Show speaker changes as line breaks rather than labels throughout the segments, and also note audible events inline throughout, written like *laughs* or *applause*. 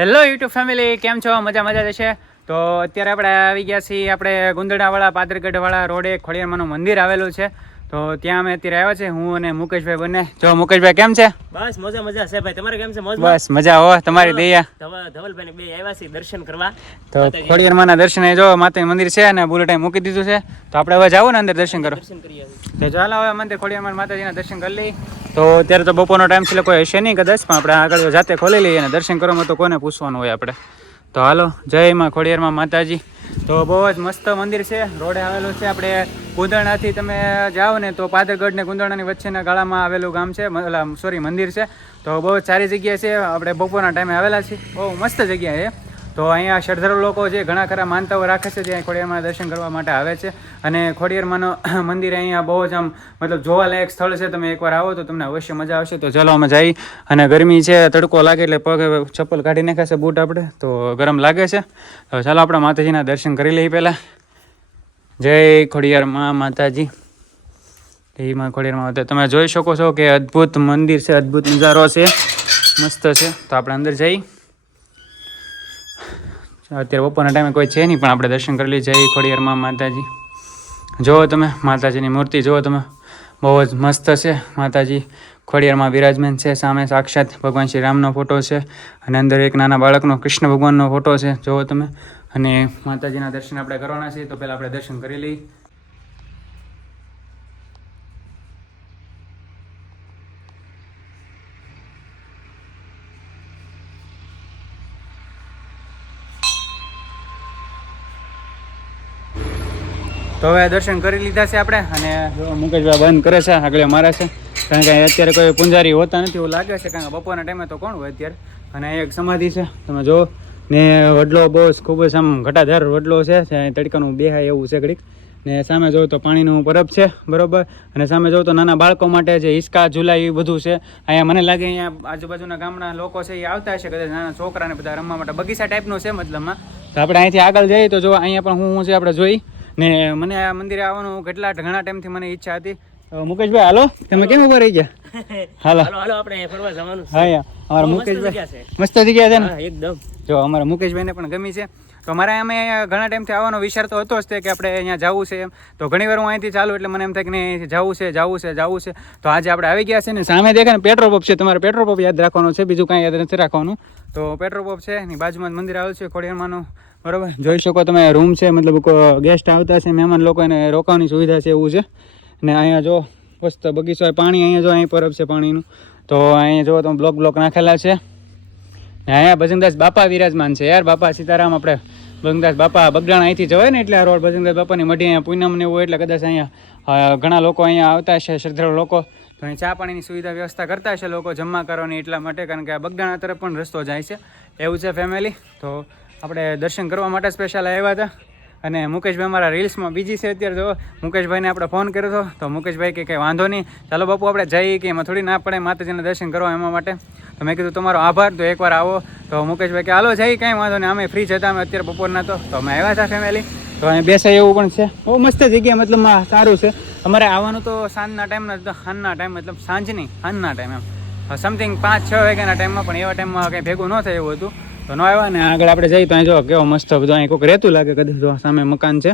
Hello YouTube family કેમ છો? મજા મજા જશે તો અત્યારે આપણે આવી ગયા છીએ આપણે ગુંદડાવાળા પાદરગઢવાળા રોડે ખોડિયારમાંનું મંદિર આવેલું છે. તો ત્યાં અમે અત્યારે આવ્યા છે હું અને મુકેશભાઈ બંને. જો મુકેશભાઈ કેમ છે?
બસ મજા મજા. છે ભાઈ તમારે કેમ છે? મોજ
બસ મજા હો તમારી દયા.
ધવલભાઈ બે આવ્યા છે દર્શન કરવા.
તો ખોડિયારમાંના દર્શન જો માતા મંદિર છે અને બુલેટ મૂકી દીધું છે. તો આપણે હવે જાવું ને અંદર દર્શન કરો
દર્શન કરીએ
તો ચાલો હવે મંદિર ખોડિયારમાં માતાજીના દર્શન કરી લઈ તો અત્યારે તો બપોરનો ટાઈમ છે કોઈ હશે નહીં કદાચ પણ આપણે આગળ જાતે ખોલી લઈએ અને દર્શન કરવામાં તો કોને પૂછવાનું હોય આપણે. તો હાલો જય માં ખોડિયારમાં માતાજી. તો બહુ જ મસ્ત મંદિર છે. રોડે આવેલું છે. આપણે કુંદરણાથી તમે જાઓ ને તો પાદરગઢ ને કુંદરણાની વચ્ચેના ગાળામાં આવેલું ગામ છે. સોરી મંદિર છે. તો બહુ સારી જગ્યા છે. આપણે બપોરના ટાઈમે આવેલા છીએ. બહુ મસ્ત જગ્યા છે. તો અહીંયા શ્રદ્ધાળુ લોકો જે ઘણા ખરા માનતાઓ રાખે છે, જે ખોડિયારમાં દર્શન કરવા માટે આવે છે. અને ખોડિયારમાંનો મંદિર અહીંયા બહુ જ આમ મતલબ જોવાલાયક સ્થળ છે. તમે એકવાર આવો તો તમને અવશ્ય મજા આવશે. તો ચલો અમે જઈ અને ગરમી છે, તડકો લાગે એટલે પગ ચપ્પલ કાઢી નાખાશે બૂટ આપણે. તો ગરમ લાગે છે. તો ચાલો આપણે માતાજીના દર્શન કરી લઈએ પહેલાં. જય ખોડિયારમાં માતાજી. જય મા ખોડિયારમાં માતા તમે જોઈ શકો છો કે અદ્ભુત મંદિર છે, અદ્ભુત નજારો છે. મસ્ત છે. તો આપણે અંદર જઈ. અત્યારે બપોરના ટાઈમે કોઈ છે નહીં, પણ આપણે દર્શન કરી લઈએ જય ખોડિયારમાં માતાજી. જુઓ તમે માતાજીની મૂર્તિ, જુઓ તમે. બહુ જ મસ્ત છે માતાજી. ખોડિયારમાં બિરાજમાન છે, સામે સાક્ષાત ભગવાન શ્રી રામનો ફોટો છે અને અંદર એક નાના બાળકનો કૃષ્ણ ભગવાનનો ફોટો છે, જુઓ તમે. અને માતાજીના દર્શન આપણે કરવાના છે, તો પહેલાં આપણે દર્શન કરી લઈએ. તો હવે દર્શન કરી લીધા છે આપણે અને મુકેશભાઈ બંધ કરે છે, આગળ મારે છે. કારણ કે અત્યારે કોઈ પૂંજારી હોતા નથી એવું લાગે છે, કારણ કે બપોરના ટાઈમે તો કોણ હોય અત્યારે? અને એક સમાધિ છે. તમે જો ને વડલો બહુ ખૂબ જ આમ ઘટાધાર વડલો છે તડકાનું બેહાય એવું છે ઘડીક. ને સામે જોઉં તો પાણીનું પરબ છે, બરોબર? અને સામે જોઉં તો નાના બાળકો માટે જે હિસકા ઝૂલા એ બધું છે. અહીંયા મને લાગે અહીંયા આજુબાજુના ગામના લોકો છે, એ આવતા હશે કદાચ નાના છોકરાને બધા રમવા માટે બગીચા ટાઈપનું છે મતલબમાં. તો આપણે અહીંથી આગળ જઈએ તો જો અહીંયા પણ હું છે, આપણે જોઈ. ને મને આ મંદિરે આવવાનું કેટલા ઘણા ટાઈમથી મને ઈચ્છા હતી. મુકેશભાઈ હાલો? તમે કેમ ઊભા રહી ગયા? *laughs* હાલો.
હાલો આપણે ફરવા જવાનું
હા યા. અમારા મુકેશભાઈ. મસ્ત જગ્યા છે ને?
એકદમ.
જો અમારા મુકેશભાઈને પણ ગમી છે. તો મારે અમે ઘણા ટાઈમથી આવવાનો વિચાર તો હતો જ તે કે આપણે અહીંયા જવું છે એમ. તો ઘણી વાર હું અહીંથી ચાલુ એટલે મને એમ થાય કે નહીં જવું છે જવું છે જવું છે. તો આજે આપણે આવી ગયા છે ને સામે દેખે ને પેટ્રોલ પંપ છે. તમારે પેટ્રોલ પંપ યાદ રાખવાનો છે બીજું કાંઈ યાદ નથી રાખવાનું. તો પેટ્રોલ પંપ છે એની બાજુમાં મંદિર આવેલું છે ખોડિયારમાંનું. બરોબર? જોઈ શકો તમે રૂમ છે મતલબ ગેસ્ટ આવતા છે મહેમાન લોકોને રોકાવાની સુવિધા છે એવું છે. ને અહીંયા જો મસ્ત બગીચો હોય, પાણી અહીંયા જો અહીં પરબ છે પાણીનું. તો અહીંયા જો તમે બ્લોક બ્લોક નાખેલા છે. ને અહીંયા ભજનદાસ બાપા વિરાજમાન છે યાર, બાપા સીતારામ આપણે ભજનદાસ બાપા બગડાણા અહીંથી જવાય ને એટલે આ રોડ ભજનદાસ બાપાની મઢી અહીંયા પૂનમ ને એવું એટલે કદાચ અહીંયા ઘણા લોકો અહીંયા આવતા હશે, શ્રદ્ધાળુ લોકો. તો અહીં ચા પાણીની સુવિધા વ્યવસ્થા કરતા હશે લોકો, જમવા કરવાની એટલા માટે, કારણ કે આ બગડાણા તરફ પણ રસ્તો જાય છે. એવું છે ફેમિલી તો આપણે દર્શન કરવા માટે સ્પેશિયલ આવ્યા હતા. અને મુકેશભાઈ અમારા રીલ્સમાં બીજી છે અત્યારે જો. મુકેશભાઈને આપણે ફોન કર્યો હતો તો મુકેશભાઈ કે કંઈ વાંધો નહીં. ચાલો બાપુ, આપણે જઈએ કે એમાં થોડી ના પડે, માતાજીના દર્શન કરવા એમાં માટે. તો મેં કીધું તમારો આભાર, તો એકવાર આવો. તો મુકેશભાઈ કે, હાલો, જઈએ, કાંઈ વાંધો નહીં. અમે ફ્રી જતા અમે અત્યારે બપોરના તો. અમે આવ્યા હતા ફેમિલી તો અહીં બેસાય એવું પણ છે. બહુ મસ્ત જગ્યા, મતલબ સારું છે. અમારે આવવાનું તો સાંજના ટાઈમના સાંજના ટાઈમ મતલબ સાંજ નહીં સાંજના ટાઈમ એમ. સમથિંગ પાંચ, છ વાગ્યાના ટાઈમમાં પણ એવા ટાઈમમાં કંઈ ભેગું ન થાય એવું હતું. તો ન આવ્યા ને આગળ આપણે જઈએ તો અહીં જો કેવો મસ્ત બધો અહીં કોઈક રહેતું લાગે કદાચ જો સામે મકાન છે.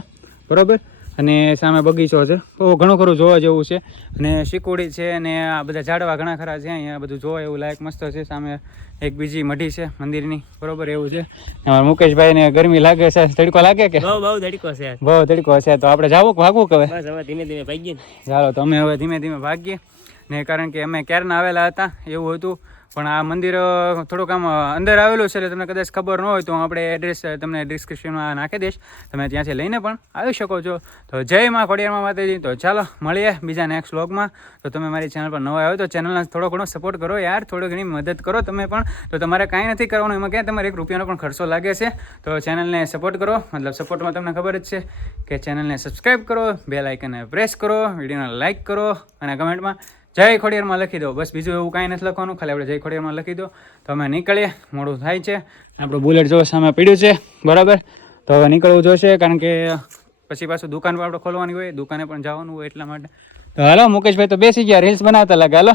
બરોબર? અને સામે બગીચો છે. બહુ ઘણું ખરું જોવા જેવું છે. અને શીકુડી છે અને આ બધા ઝાડવા ઘણા ખરા છે. અહીંયા બધું જોવા એવું લાયક મસ્ત છે. સામે એક બીજી મઢી છે મંદિરની. બરોબર એવું છે. અમારા મુકેશભાઈને ગરમી લાગે છે. તડકો લાગે કે?
બહુ બહુ ધડીકો છે.
બહુ તડકો છે. તો આપણે જાવું કે ભાગવું કે હવે?
ધીમે ધીમે ભાગીએ
ચાલો તો અમે હવે ધીમે ધીમે ભાગીએ. ને કારણ કે અમે ક્યારના આવેલા હતા, એવું હતું. પણ આ મંદિર થોડુંક આમ અંદર આવેલું છે એટલે તમને કદાચ ખબર ન હોય તો આપણે એડ્રેસ તમને ડિસ્ક્રિપ્શનમાં નાખી દઈશ. તમે ત્યાંથી લઈને પણ આવી શકો છો. તો જય માં ખોડિયારમાં માતાજી. તો ચાલો, મળીએ બીજા નેક્સ્ટ વ્લોગમાં તો તમે મારી ચેનલ પર નવા આવ્યો તો ચેનલને થોડો ઘણો સપોર્ટ કરો યાર. થોડી ઘણી મદદ કરો તમે પણ. તો તમારે કાંઈ નથી કરવાનું. એમાં ક્યાં તમારે એક રૂપિયાનો પણ ખર્ચો લાગે છે. તો ચેનલને સપોર્ટ કરો. મતલબ સપોર્ટમાં તમને ખબર જ છે કે ચેનલને સબસ્ક્રાઈબ કરો. બે લાઇકને પ્રેસ કરો. વિડીયોને લાઇક કરો. અને કમેન્ટમાં જય ખોડિયારમાં લખી દો. બસ બીજું એવું કાંઈ નથી લખવાનું, ખાલી આપણે જય ખોડિયારમાં લખી દો. તો અમે નીકળીએ, મોડું થાય છે. આપણું બુલેટ જો સામે પીડ્યું છે, બરાબર? તો હવે નીકળવું જોઈશે કારણ કે પછી પાછું દુકાન પણ આપણે ખોલવાની હોય, દુકાને પણ જવાનું હોય એટલા માટે. તો હાલો, મુકેશભાઈ તો બેસી ગયા રીલ્સ બનાવતા લાગે, હાલો.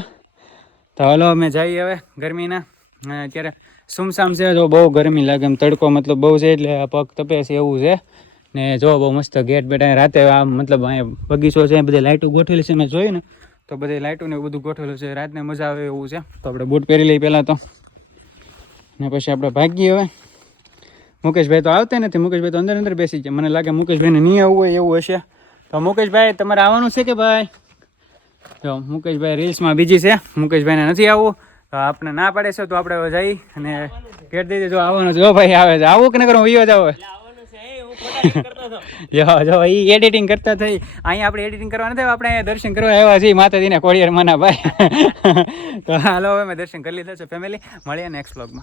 તો હાલો, અમે જઈએ હવે ગરમીના. અત્યારે સુમસામ છે, જો બહુ ગરમી લાગે એમ, તડકો મતલબ બહુ છે એટલે આ પગ તપે છે એવું છે. ને જો બહુ મસ્ત ગેટ અહીંયા રાતે આ મતલબ અહીંયા બગીચો છે બધી લાઇટો ગોઠવેલી છે, મેં જોયું ને તો બધી લાઇટો ને એવું બધું ગોઠવેલું છે. રાતને મજા આવે એવું છે. તો આપણે બૂટ પહેરી લઈએ પહેલાં તો. ને પછી આપણે ભાગીએ હવે. મુકેશભાઈ તો આવતા નથી. મુકેશભાઈ તો અંદર અંદર બેસી જાય મને લાગે મુકેશભાઈને નહીં આવવું હોય એવું હશે. તો મુકેશભાઈ, તમારે આવવાનું છે કે ભાઈ? જો મુકેશભાઈ રીલ્સમાં બીજી છે. મુકેશભાઈને નથી આવવું. તો આપણે ના પાડે છે તો આપણે જઈ અને ઘેર દઈ જો આવવાનું જો ભાઈ, આવે છે. આવું કે ન કરું? વિયો
આવે છે એ હું ફોટા click કરતો હતો *laughs*
જો જો એ એડિટિંગ કરતા થઈ અહીંયા આપણે એડિટિંગ કરવા નથી આપણે દર્શન કરવા આવ્યા છીએ. માતાજીને કોળિયાર માના ભાઈ. *laughs* તો હાલો, હવે મેં દર્શન કરી લીધા છે ફેમિલી મળીએ નેક્સ્ટ બ્લોગમાં